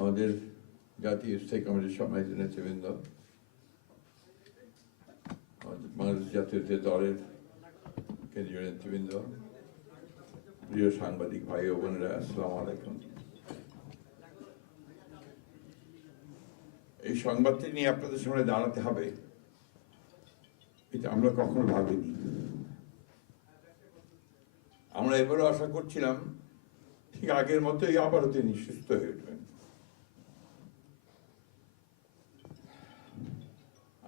আমাদের জাতীয় স্থায়ী কমিটির সম্মানিত নেতৃবৃন্দ আমাদের বাংলাদেশ জাতীয় দলের কেন্দ্রীয় নেতৃবৃন্দ প্রিয় সাংবাদিক ভাই ও বোনেরা, আসসালামু আলাইকুম। এই সংবাদটি নিয়ে আপনাদের সামনে দাঁড়াতে হবে, এটা আমরা কখনো ভাবিনি। আমরা এবারও আশা করছিলাম, ঠিক আগের মতোই আবারও তিনি সুস্থ হয়ে উঠবেন।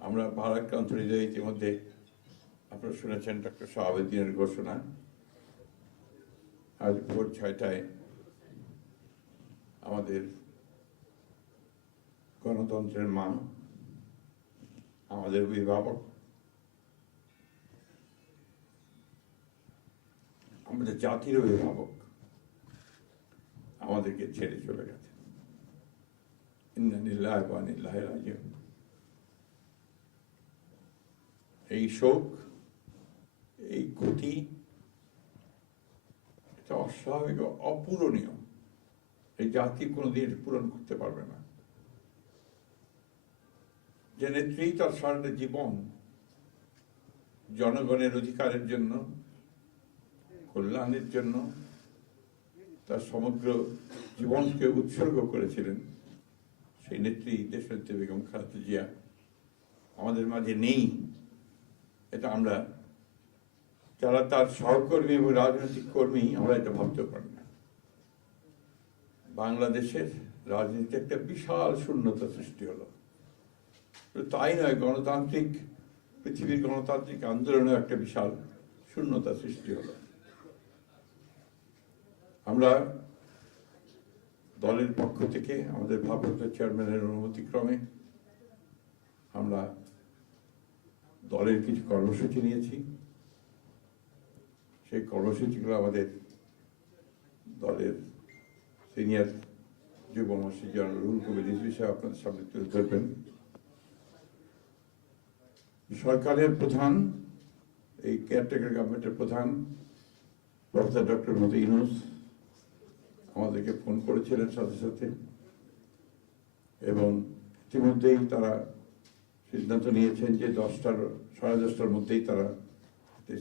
আমরা ভারাক্রান্ত হৃদয় ইতিমধ্যে আপনারা শুনেছেন ডক্টর শাহাবুদ্দিনের ঘোষণা। আজ ভোর ছয়টায় আমাদের গণতন্ত্রের মা আমাদের অভিভাবক, আমাদের জাতির অভিভাবক আমাদেরকে ছেড়ে চলে গেছে। ইন্নানিল্লাহ ওয়া ইন্নাইল্লাহি রাজিউন। এই শোক, এই ক্ষতি এটা অস্বাভাবিক অপূরণীয়। এই জাতি কোনোদিন পূরণ করতে পারবে না। যে নেত্রী তার সারাটা জীবন জনগণের অধিকারের জন্য, কল্যাণের জন্য, তার সমগ্র জীবনকে উৎসর্গ করেছিলেন, সেই নেত্রী দেশনেত্রী বেগম খালেদা জিয়া। আমাদের মাঝে নেই। এটা আমরা, যারা তার সহকর্মী এবং রাজনৈতিক কর্মী, আমরা এটা ভাবতে পারি না। বাংলাদেশের রাজনীতিতে একটা বিশাল শূন্যতা সৃষ্টি হলো। তাই নয়, গণতান্ত্রিক, পৃথিবীর গণতান্ত্রিক আন্দোলনেও একটা বিশাল শূন্যতা সৃষ্টি হলো। আমরা দলের পক্ষ থেকে, আমাদের ভারপ্রাপ্ত চেয়ারম্যানের অনুমতিক্রমে আমরা দলের কিছু কর্মসূচি নিয়েছি। সেই কর্মসূচিগুলো আমাদের দলের সিনিয়র যুব মসজিদ জনাব রুহুল কবির সাহেব আপনাদের সামনে তুলে ধরবেন। সরকারের প্রধান, এই কেয়ারটেকার গভর্নমেন্টের প্রধান, প্রফেসর ডক্টর মতো ইউনুস আমাদেরকে ফোন করেছিলেন সাথে সাথে এবং ইতিমধ্যেই তারা সিদ্ধান্ত নিয়েছেন যে দশটার, সাড়ে দশটার মধ্যেই তারা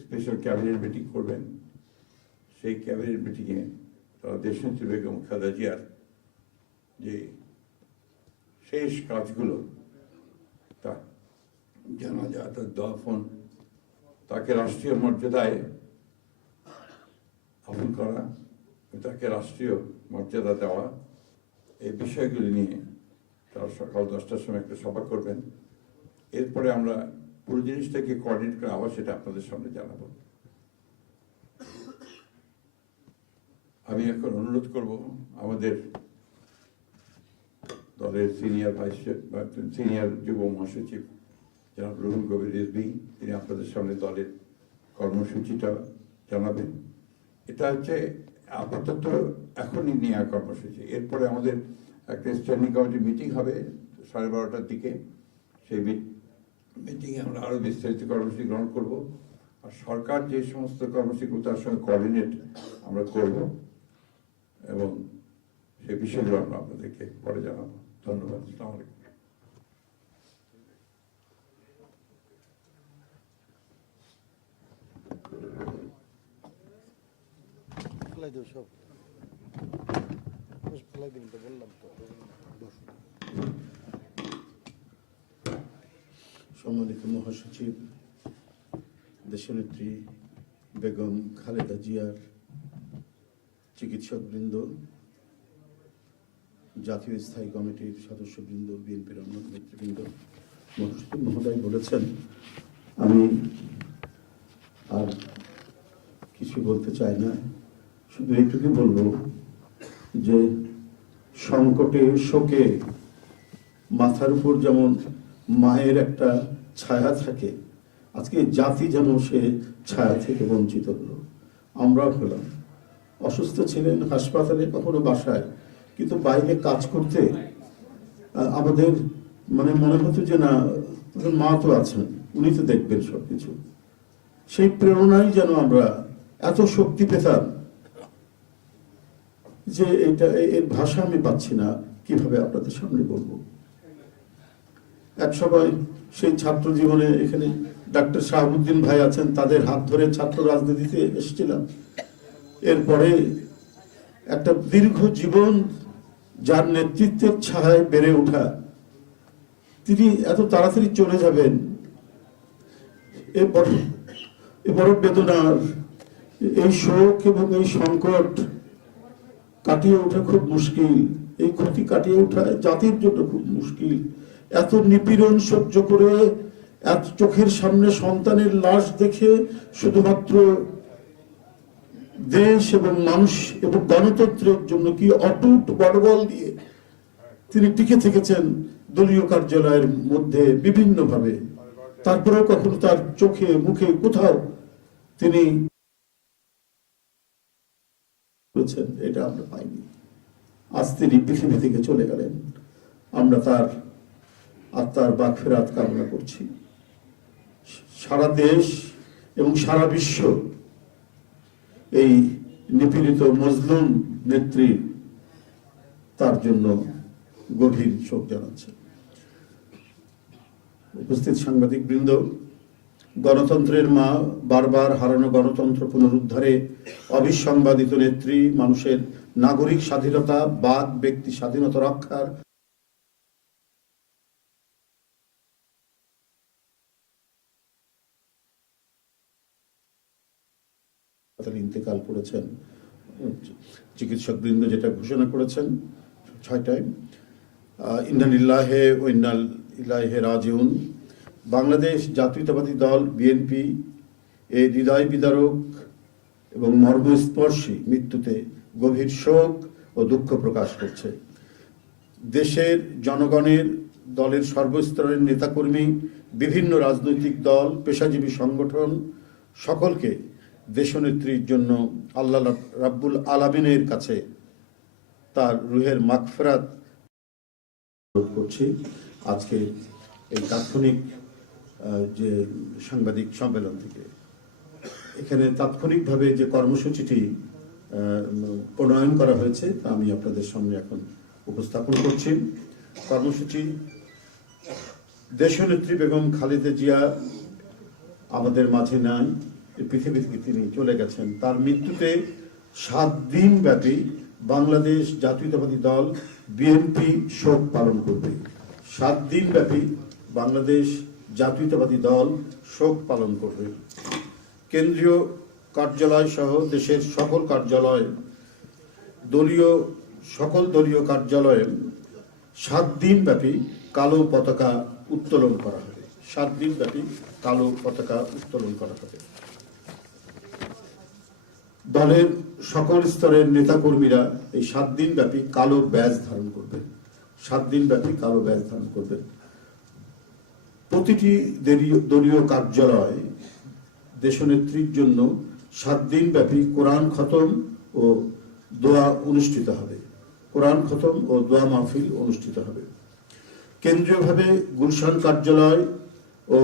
স্পেশাল ক্যাবিনেট মিটিং করবেন। সেই ক্যাবিনেট মিটিংয়ে তারা দেশনেত্রী বেগম খালেদা জিয়ার যে শেষ কাজগুলো, তা জানাজা তার দফন, তাকে রাষ্ট্রীয় মর্যাদায় আপন করা, তাকে রাষ্ট্রীয় মর্যাদা দেওয়া, এই বিষয়গুলি নিয়ে তারা সকাল দশটার সময় একটা সভা করবেন। এরপরে আমরা পুরো জিনিসটাকে কোঅর্ডিনেট করে আবার সেটা আপনাদের সামনে জানাব। আমি এখন অনুরোধ করব আমাদের দলের সিনিয়র ভাইস সিনিয়র যুব মহাসচিব জনাব রুহুল কবির রিজভি, তিনি আপনাদের সামনে দলের কর্মসূচিটা জানাবেন। এটা হচ্ছে আপাতত এখনই নেওয়া কর্মসূচি। এরপরে আমাদের একটা স্ট্যান্ডিং কমিটি মিটিং হবে সাড়ে বারোটার দিকে। সেই মিটিংয়ে আমরা আরও বিস্তারিত কর্মসূচি গ্রহণ করব। আর সরকার যে সমস্ত কর্মসূচিগুলো তার সঙ্গে কোঅর্ডিনেট আমরা করব এবং সে বিষয়গুলো আমরা আপনাদেরকে পরে জানাব। ধন্যবাদ। আসসালামু আলাইকুম। ফেলাই দেব সব। ফেলাই দিন তো, বললাম তো। সম্মানিত মহাসচিব, দেশনেত্রী বেগম খালেদা জিয়ার চিকিৎসকবৃন্দ, জাতীয় স্থায়ী কমিটির সদস্যবৃন্দ, বিএনপির অন্য নেতৃবৃন্দ, মহাসচিব মহোদয় বলেছেন, আমি আর কিছু বলতে চাই না। শুধু এইটুকু বলব যে সংকটে শোকে মাথার উপর যেমন মায়ের একটা ছায়া থাকে। আজকে জাতি যেন সে ছায়া থেকে বঞ্চিত হলো। আমরাও হলাম। অসুস্থ ছিলেন হাসপাতালে কখনো বাসায়, কিন্তু বাইরে কাজ করতে আমাদের মানে মনে হতো যে না মা তো আছেন, উনি তো দেখবেন সবকিছু। সেই প্রেরণাই যেন আমরা এত শক্তি পেতাম যে এটা এর ভাষা আমি পাচ্ছি না, কীভাবে আপনাদের সামনে বলব? এক সময় সেই ছাত্র জীবনে এখানে ডাক্তার শাহাবুদ্দিন ভাই আছেন, তাদের হাত ধরে ছাত্র রাজনীতিতে এসেছিলাম। এরপরে একটা দীর্ঘ জীবন যার নেতৃত্বের ছায় বেড়ে ওঠা, তিনি এত তাড়াতাড়ি চলে যাবেন, এ বড় এ বড় বেদনার, এই শোক এবং এই সংকট কাটিয়ে ওঠা খুব মুশকিল, এই ক্ষতি কাটিয়ে ওঠা জাতির জন্য খুব মুশকিল। এত নিপীড়ন সহ্য করে, এত চোখের সামনে সন্তানের লাশ দেখে শুধুমাত্র দেশ এবং মানুষ এবং গণতন্ত্রের জন্য কি অটুট বড়বল দিয়ে তিনি টিকে থেকেছেন দলীয় কার্যালয়ের মধ্যে বিভিন্নভাবে। তারপরেও কখনো তার চোখে, মুখে কোথাও তিনি এটা আমরা পাইনি। আজ তিনি পৃথিবী থেকে চলে গেলেন। আমরা তার আত্মার বাক ফেরাত কামনা করছি। সারা দেশ এবং সারা বিশ্ব এই নিপীড়িত মজলুম নেত্রী তার জন্য গভীর শোক জানাচ্ছে। উপস্থিত সাংবাদিক বৃন্দ গণতন্ত্রের মা বারবার হারানো গণতন্ত্র পুনরুদ্ধারে অবিসংবাদিত নেত্রী, মানুষের নাগরিক স্বাধীনতা বাদ ব্যক্তি স্বাধীনতা রক্ষার হাসপাতালে ইন্তেকাল করেছেন চিকিৎসক বৃন্দ যেটা ঘোষণা করেছেন ছয়টায় আহ, ইন্নালিল্লাহে ও ইন্নাল ইলাহে রাজিউন। বাংলাদেশ জাতীয়তাবাদী দল বিএনপি এই হৃদয় বিদারক এবং মর্মস্পর্শী মৃত্যুতে গভীর শোক ও দুঃখ প্রকাশ করছে। দেশের জনগণের দলের সর্বস্তরের নেতাকর্মী বিভিন্ন রাজনৈতিক দল পেশাজীবী সংগঠন সকলকে দেশনেত্রীর জন্য আল্লাহ রাব্বুল আলামিনের কাছে তার রুহের মাগফিরাত করছি। আজকে এই তাৎক্ষণিক যে সাংবাদিক সম্মেলন থেকে, এখানে তাৎক্ষণিকভাবে যে কর্মসূচিটি প্রণয়ন করা হয়েছে, তা আমি আপনাদের সামনে এখন উপস্থাপন করছি। কর্মসূচি, দেশনেত্রী বেগম খালেদা জিয়া আমাদের মাঝে নাই। পৃথিবী থেকে তিনি চলে গেছেন। তার মৃত্যুতে সাত দিন ব্যাপী বাংলাদেশ জাতীয়তাবাদী দল বিএনপি শোক পালন করবে। সাত দিন ব্যাপী বাংলাদেশ জাতীয়তাবাদী দল শোক পালন করবে। কেন্দ্রীয় কার্যালয় সহ দেশের সকল কার্যালয়, দলীয়, সকল দলীয় কার্যালয়ে সাত দিন ব্যাপী কালো পতাকা উত্তোলন করা হবে। সাত দিন ব্যাপী কালো পতাকা উত্তোলন করা হবে। দলের সকল স্তরের নেতাকর্মীরা এই সাত দিন ব্যাপী কালো ব্যাজ ধারণ করবেন। সাত দিন ব্যাপী কালো ব্যাজ ধারণ করবেন। প্রতিটি দলীয় কার্যালয় দেশনেত্রীর জন্য সাত দিন ব্যাপী কোরআন খতম ও দোয়া অনুষ্ঠিত হবে। কোরআন খতম ও দোয়া মাহফিল অনুষ্ঠিত হবে। কেন্দ্রীয়ভাবে গুলশান কার্যালয় ও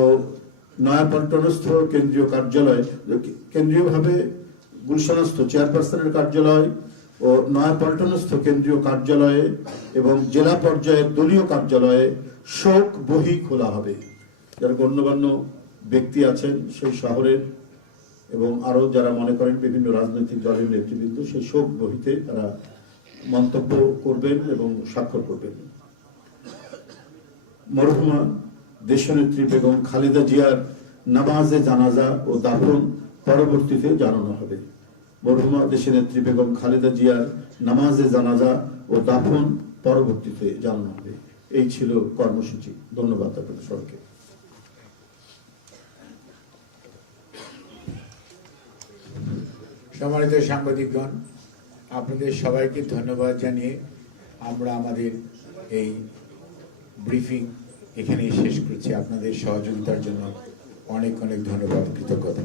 নয়াপল্টনস্থ কেন্দ্রীয় কার্যালয়, কেন্দ্রীয়ভাবে গুলশানস্থ চেয়ারপারসনের কার্যালয় ও নয়াপল্টনস্থ কেন্দ্রীয় কার্যালয়ে এবং জেলা পর্যায়ের দলীয় কার্যালয়ে শোক বহি খোলা হবে। যারা গণ্যমান্য ব্যক্তি আছেন সেই শহরের এবং আরও যারা মনে করেন বিভিন্ন রাজনৈতিক দলের নেতৃবৃন্দ, সেই শোক বহিতে তারা মন্তব্য করবেন এবং স্বাক্ষর করবেন। মরহুমা দেশনেত্রী বেগম খালেদা জিয়ার নামাজে জানাজা ও দাফন পরবর্তীতে জানানো হবে। মরহুমা দেশনেত্রী বেগম খালেদা জিয়ার নামাজে জানাজা ও দাফন পরবর্তীতে জানানো হবে। এই ছিল কর্মসূচি। ধন্যবাদ আপনাদের সবাইকে। সম্মানিত সাংবাদিকগণ, আপনাদের সবাইকে ধন্যবাদ জানিয়ে আমরা আমাদের এই ব্রিফিং এখানে শেষ করছি। আপনাদের সহযোগিতার জন্য অনেক অনেক ধন্যবাদ, কৃতজ্ঞতা।